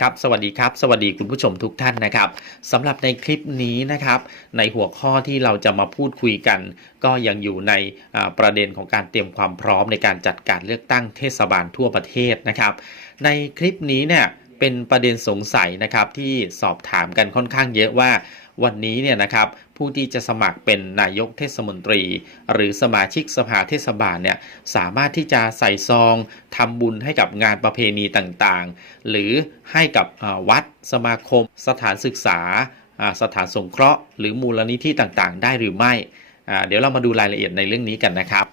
ครับสวัสดีครับ สวัสดีคุณผู้ชมทุกท่านนะครับสำหรับในคลิปนี้นะครับ ในหัวข้อที่เราจะมาพูดคุยกัน ก็ยังอยู่ในประเด็นของการเตรียมความพร้อมในการจัดการเลือกตั้งเทศบาลทั่วประเทศนะครับ ในคลิปนี้เนี่ยเป็นประเด็นสงสัยนะครับที่สอบถามกันค่อนข้างเยอะว่า วันนี้เนี่ยนะครับผู้ที่จะสมัครเป็นนายกเทศมนตรี หรือสมาชิกสภาเทศบาลเนี่ยสามารถที่จะใส่ซองทำบุญให้กับงานประเพณีต่างๆ หรือให้กับวัดสมาคม สถานศึกษา สถานสงเคราะห์ หรือมูลนิธิต่างๆ ได้หรือไม่ เดี๋ยวเรามาดูรายละเอียดในเรื่องนี้กันนะครับ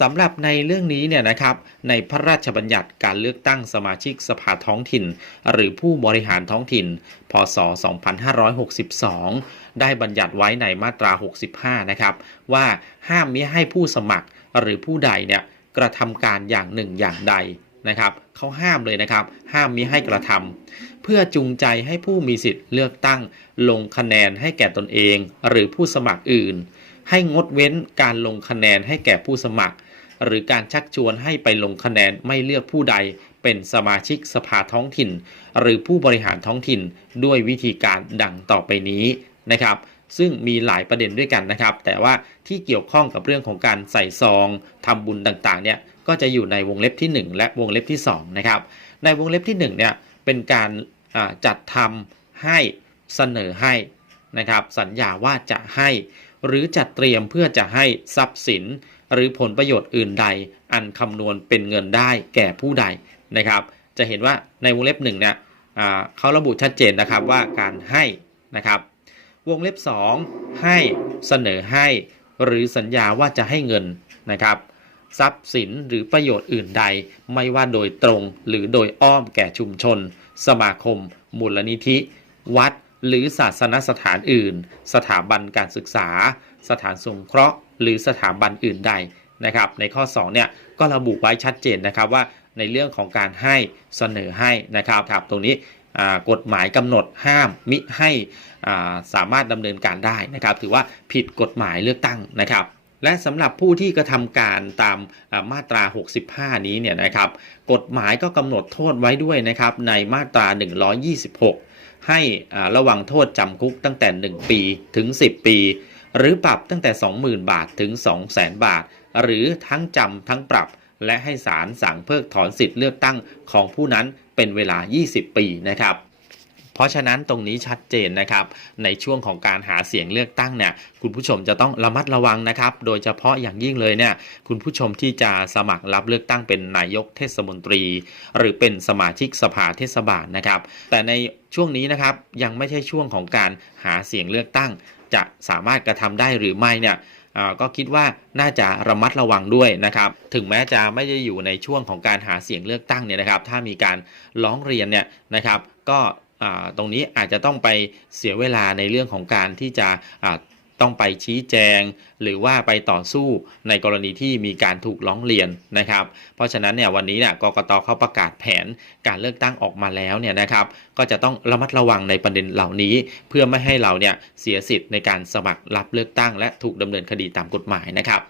สำหรับในเรื่องนี้เนี่ยนะครับในพระราชบัญญัติการเลือกตั้งสมาชิกสภาท้องถิ่น หรือผู้บริหารท้องถิ่น พศ 2562 ได้บัญญัติไว้ในมาตรา 65 นะครับ ว่าห้ามมิให้ผู้สมัครหรือผู้ใดเนี่ยกระทำการอย่างหนึ่งอย่างใดนะครับเขาห้ามเลยนะครับ ห้ามมิให้กระทำเพื่อจูงใจให้ผู้มีสิทธิ์เลือกตั้ง ลงคะแนนให้แก่ตนเอง หรือผู้สมัครอื่น ให้งดเว้นการลงคะแนนให้แก่ผู้สมัคร หรือการชักชวนให้ไปลงคะแนนไม่เลือกผู้ใดเป็นสมาชิกสภาท้องถิ่น หรือผู้บริหารท้องถิ่นด้วยวิธีการดังต่อไปนี้นะครับซึ่งมีหลายประเด็นด้วยกันนะครับ แต่ว่าที่เกี่ยวข้องกับเรื่องของการใส่ซองทำบุญต่างๆเนี่ยก็จะอยู่ในวงเล็บที่ 1 และวงเล็บที่ 2 นะครับ ในวงเล็บที่1เนี่ยเป็นการจัดทำให้เสนอให้นะครับสัญญาว่าจะให้ หรือจัดเตรียมเพื่อจะให้ทรัพย์สิน หรือผลประโยชน์อื่นใด อันคำนวณเป็นเงินได้แก่ผู้ใดนะครับ จะเห็นว่าในวงเล็บหนึ่งเนี่ยเขาระบุชัดเจนนะครับว่าการให้นะครับวงเล็บ 2 ให้เสนอให้ หรือสัญญาว่าจะให้เงินนะครับ ทรัพย์สินหรือประโยชน์อื่นใด ไม่ว่าโดยตรงหรือโดยอ้อมแก่ชุมชน สมาคม มูลนิธิ วัด หรือศาสนสถานอื่น สถาบันการศึกษา สถานสงเคราะห์ หรือสถาบันอื่นใดนะครับ ในข้อ2เนี่ยก็ระบุไว้ชัดเจนนะครับว่าในเรื่องของการให้เสนอให้นะครับครับตรงนี้กฎหมายกำหนดห้ามมิให้สามารถดำเนินการได้นะครับ ถือว่าผิดกฎหมายเลือกตั้งนะครับ และสำหรับผู้ที่กระทำการตามมาตรา 65 นี้เนี่ยนะครับ กฎหมายก็กำหนดโทษไว้ด้วยนะครับในมาตรา 126 ให้ระวังโทษจำคุกตั้งแต่ 1 ปีถึง 10 ปี หรือปรับตั้งแต่ 20,000 บาทถึง 200,000 บาท หรือทั้งจำทั้งปรับ และให้ศาลสั่งเพิกถอนสิทธิ์เลือกตั้งของผู้นั้นเป็นเวลา 20 ปีนะครับ เพราะฉะนั้นตรงนี้ชัดเจนนะครับ ในช่วงของการหาเสียงเลือกตั้งเนี่ยคุณผู้ชมจะต้องระมัดระวังนะครับ โดยเฉพาะอย่างยิ่งเลยเนี่ยคุณผู้ชมที่จะสมัครรับเลือกตั้งเป็นนายกเทศมนตรี หรือเป็นสมาชิกสภาเทศบาลนะครับ แต่ในช่วงนี้นะครับยังไม่ใช่ช่วงของการหาเสียงเลือกตั้ง จะสามารถกระทำได้หรือไม่เนี่ยก็คิดว่าน่าจะระมัดระวังด้วยนะครับ ถึงแม้จะไม่ได้อยู่ในช่วงของการหาเสียงเลือกตั้งเนี่ยนะครับ ถ้ามีการร้องเรียนเนี่ยนะครับ ก็ ตรงนี้อาจจะต้องไปเสียเวลาในเรื่องของการที่จะต้องไปชี้แจง หรือว่าไปต่อสู้ในกรณีที่มีการถูกร้องเรียนนะครับ เพราะฉะนั้นเนี่ยวันนี้เนี่ยกกตเขาประกาศแผนการเลือกตั้งออกมาแล้วเนี่ยนะครับ ก็จะต้องระมัดระวังในประเด็นเหล่านี้ เพื่อไม่ให้เราเนี่ยเสียสิทธิ์ในการสมัครรับเลือกตั้ง และถูกดำเนินคดีตามกฎหมายนะครับ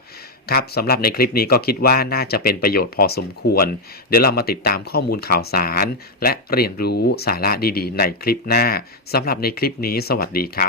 ครับสำหรับในคลิปนี้ก็คิดว่าน่าจะเป็นประโยชน์พอสมควร เดี๋ยวเรามาติดตามข้อมูลข่าวสาร และเรียนรู้สาระดีๆ ในคลิปหน้าสำหรับในคลิปนี้สวัสดีครับ